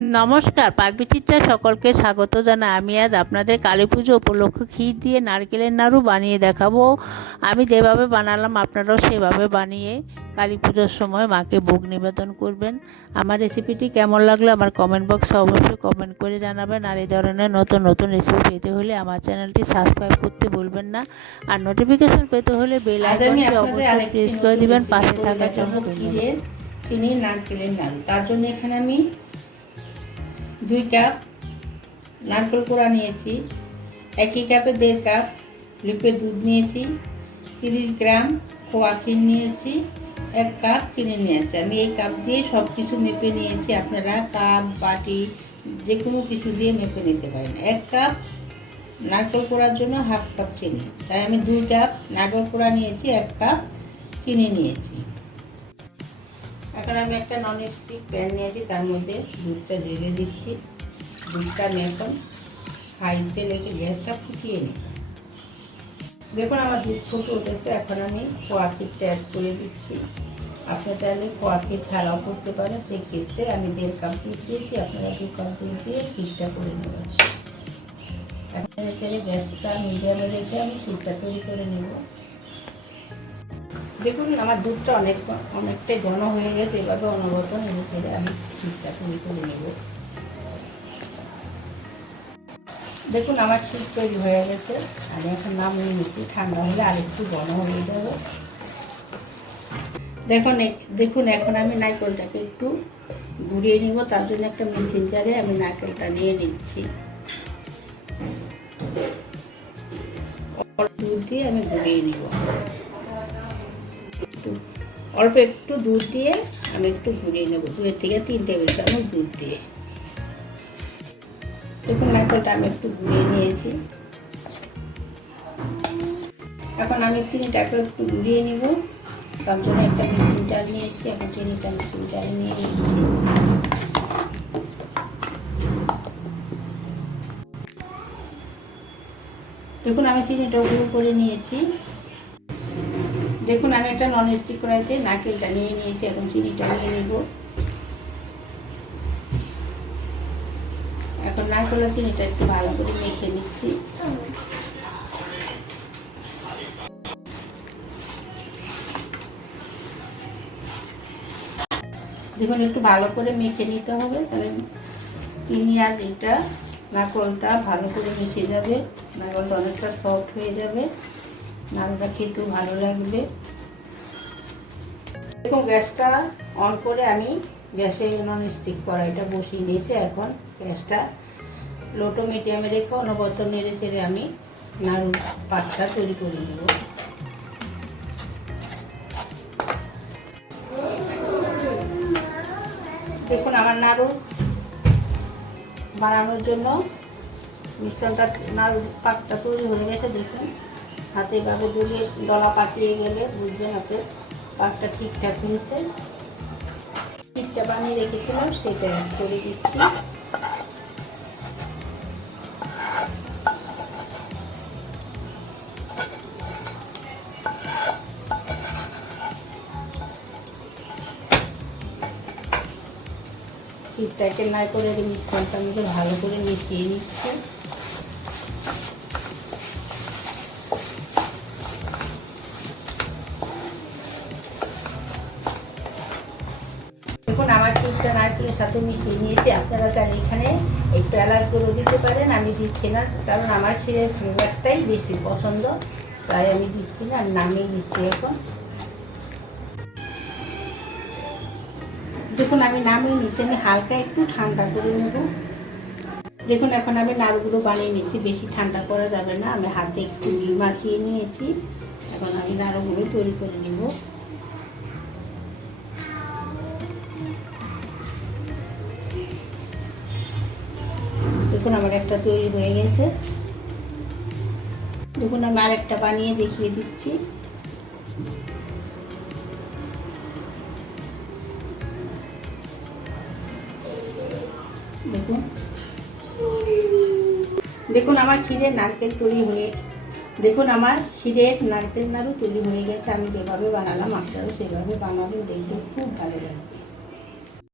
নমস্কার পাকবিচিত্রা সকলকে স্বাগত জানাই। আমি আজ আপনাদের কালী পুজো উপলক্ষে ক্ষীর দিয়ে নারকেলের নাড়ু বানিয়ে দেখাবো। আমি যেভাবে বানালাম আপনারাও সেভাবে বানিয়ে কালী পুজোর সময় মাকে ভোগ নিবেদন করবেন। আমার রেসিপিটি কেমন লাগল আমার কমেন্ট বক্সে অবশ্যই কমেন্ট করে জানাবেন। আর এই ধরনের নতুন নতুন রেসিপি পেতে হলে আমার চ্যানেলটি সাবস্ক্রাইব করতে ভুলবেন না। আর নোটিফিকেশন পেতে হলে বেল আইকনটি অবশ্যই প্রেস করে দিবেন। পাশে থাকার জন্য চিনির নারকেলের নাড়ু। তার জন্য এখানে আমি দুই কাপ নারকেল কোড়া নিয়েছি, একই কাপে দেড় কাপ লিপের দুধ নিয়েছি, তিরিশ গ্রাম খোয়া ক্ষীর নিয়েছি, এক কাপ চিনি নিয়েছি। আমি এই কাপ দিয়ে সব কিছু মেপে নিয়েছি, আপনারা কাপ, বাটি যে কোনো কিছু দিয়ে মেপে নিতে পারেন। এক কাপ নারকেল কোড়ার জন্য হাফ কাপ চিনি। তাই আমি দুই কাপ নারকেল কোড়া নিয়েছি, এক কাপ চিনি নিয়েছি। এখন আমি একটা নন স্টিক প্যান নিয়েছি, তার মধ্যে দুধটা ঢেলে দিচ্ছি। দুধটা আমি এখন হাইতে রেখে গ্যাসটা ফুটিয়ে নিই দেখুন, আমার দুধ ফুটে উঠেছে। এখন আমি খোয়া ক্ষীরটা অ্যাড করে দিচ্ছি। আপনার চাইলে খোয়া ক্ষীর ছাড়াও করতে পারেন। সেই ক্ষেত্রে আমি দেড় কাপ দুধ দিয়েছি। আপনারা দু কাপ দুধ দিয়ে ক্ষীরটা করে নেবেন। এখন চাইলে গ্যাসটা মিডিয়ামে রেখে আমি ক্ষীরটা তৈরি করে নেব। দেখুন, আমার দুধটা অনেক অনেকটাই ঘন হয়ে গেছে, এভাবে অনবরত নেড়ে ছেড়ে আমি ক্ষীরটা তৈরি করে নেব। দেখুন, আমার ক্ষীর তৈরি হয়ে গেছে। আমি এখন নামিয়ে নিচ্ছি, ঠান্ডা হলে আরেকটু ঘন হয়ে যাবে। দেখুন দেখুন, এখন আমি নারকেলটাকে একটু ঘুরিয়ে নিব, তার জন্য একটা মেশিন জারে আমি নারকেলটা নিয়ে নিচ্ছি। দুধ দিয়ে আমি ঘুরিয়ে নিব। একটু, অল্প একটু দুধ দিয়ে আমি একটু ঘুরিয়ে নেব। দুয়ের থেকে তিন টেবিল চামচ দুধ দিয়ে। দেখুন, নারকেলটা আমি একটু ঘুরিয়ে নিয়েছি। এখন আমি চিনিটাকে একটু ঘুরিয়ে নিব। তার জন্য একটা মিক্সিং জার নিয়েছি। এখন চিনিটা মিক্সিং জারে নিয়ে নিচ্ছি। দেখুন, আমি চিনিটা গুঁড়ো করে নিয়েছি। দেখুন, আমি একটা নন স্টিক কড়াইতে নারকেলটা নিয়ে নিয়েছি, এখন চিনিটা নিয়ে নিব। এখন নারকেল চিনিটা একটু ভালো করে মেখে নিচ্ছি। দেখুন, একটু ভালো করে মেখে নিতে হবে তাহলে চিনি আর এটা নারকলটা ভালো করে মিশে যাবে, নারকলটা অনেকটা সফট হয়ে যাবে। নাড়ুটা খেতেও ভালো লাগবে। দেখুন, গ্যাসটা অন করে আমি গ্যাসে নন স্টিক কড়াইটা বসিয়ে নিয়েছি এখন গ্যাসটা লোটো মিডিয়ামে রেখে অনবরত নেড়ে চেড়ে আমি নাড়ু পাতটা তৈরি করে নেব। দেখুন, আমার নাড়ু বানানোর জন্য মিশ্রণটা নাড়ু পাকটা তৈরি হয়ে গেছে, দেখুন। হাতে এভাবে দুলিয়ে ডলা পাকিয়ে গেলে বুঝবেন আপনার পাকটা ঠিকঠাক হয়েছে। ঠিকটা বানিয়ে রেখেছিলাম সেটা করে দিচ্ছি। ঠিকঠাকে না করে মিশ্রণটা আমাকে ভালো করে মিশিয়ে নিচ্ছি। দেখুন আমার ঠিকটা নারকেলের সাথে মিশিয়ে নিয়েছি। আপনারা চাইলে এখানে একটু এলাচ গুঁড়ো দিতে পারেন, আমি দিচ্ছি না, কারণ আমার ক্ষীরের ফ্লেভারটাই বেশি পছন্দ, তাই আমি দিচ্ছি না নামিয়ে দিচ্ছি এখন। দেখুন, আমি নামিয়ে নিচ্ছি আমি হালকা একটু ঠান্ডা করে নেব। দেখুন, এখন আমি নাড়ুগুলো বানিয়ে নিচ্ছি, বেশি ঠান্ডা করা যাবে না, আমি হাতে একটু ঘি মাখিয়ে নিয়েছি, এখন আমি নাড়ুগুলো তৈরি করে নেব। দেখুন আমার একটা তৈরি হয়ে গেছে। দেখুন আমি আরেকটা বানিয়ে দেখিয়ে দিচ্ছি। দেখুন। দেখুন আমার ক্ষীরের নারকেল তৈরি হয়ে, দেখুন আমার ক্ষীরের নারকেল নাড়ু তৈরি হয়ে গেছে। আমি যেভাবে বানালাম, আপনারাও সেভাবে বানাবেন, দেখতে খুব ভালো লাগবে।